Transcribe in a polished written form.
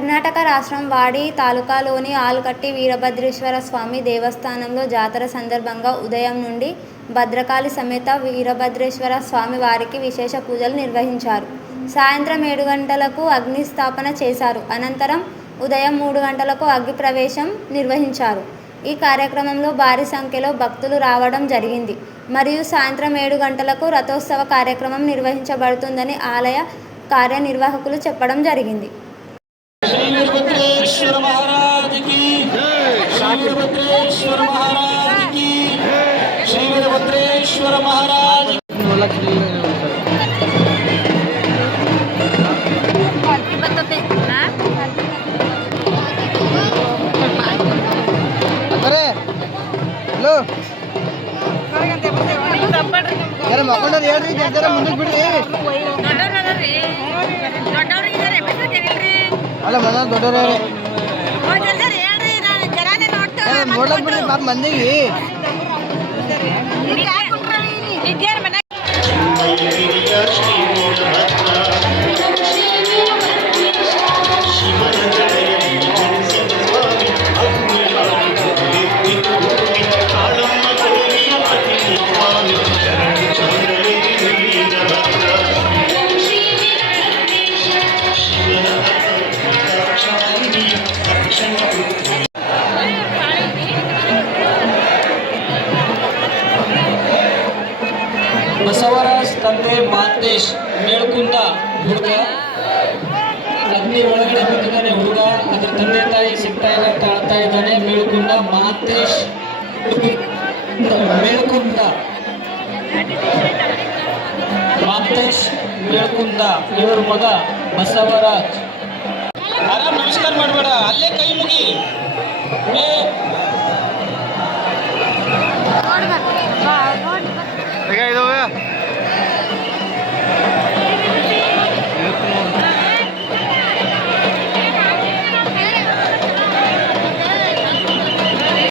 కర్ణాటక రాష్ట్రం వాడి తాలూకాలోని ఆల్కట్టి వీరభద్రేశ్వర స్వామి దేవస్థానంలో జాతర సందర్భంగా ఉదయం నుండి భద్రకాళి సమేత వీరభద్రేశ్వర స్వామి వారికి విశేష పూజలు నిర్వహించారు. సాయంత్రం 7 గంటలకు అగ్ని స్థాపన చేశారు. అనంతరం ఉదయం 3 గంటలకు అగ్ని ప్రవేశం నిర్వహించారు. ఈ కార్యక్రమంలో భారీ సంఖ్యలో భక్తులు రావడం జరిగింది. మరియు సాయంత్రం 7 గంటలకు రథోత్సవ కార్యక్రమం నిర్వహించబడుతుందని ఆలయ కార్యనిర్వాహకులు చెప్పడం జరిగింది. श्री वीरभद्रेश्वर महाराज की श्री वीरभद्रेश्वर महाराज की श्री वीरभद्रेश्वर महाराज ಅಲ್ಲ ಮನ ದೊಡ್ಡರೆ ನೋಡ್ಲಕ್ ಪಾಪ ಮಂದಿಗೆ ಬಸವರಾಜ್ ತಂದೆ ಮಾಂತೇಶ್ ಮೇಳ್ಕುಂದ ಹುಡುಗ ಅಗ್ನಿ ಒಳಗಡೆ ಬಿಟ್ಟಿದ್ದಾನೆ. ಹುಡುಗ ಅದ್ರ ತಂದೆ ತಾಯಿ ಸಿಗ್ತಾ ಇಲ್ಲ ಅಂತ ಅಳ್ತಾ ಇದ್ದಾನೆ. ಮೇಳ್ಕುಂದ ಮಾಂತೇಶ್ ಮೇಳ್ಕುಂದ ಮಾಂತೇಶ್ ಮೇಳ್ಕುಂದ ಇವ್ರ ಮಗ ಬಸವರಾಜ್. ಆರಾಮ್ ನಮಸ್ಕಾರ ಮಾಡಬೇಡ, ಅಲ್ಲೇ ಕೈ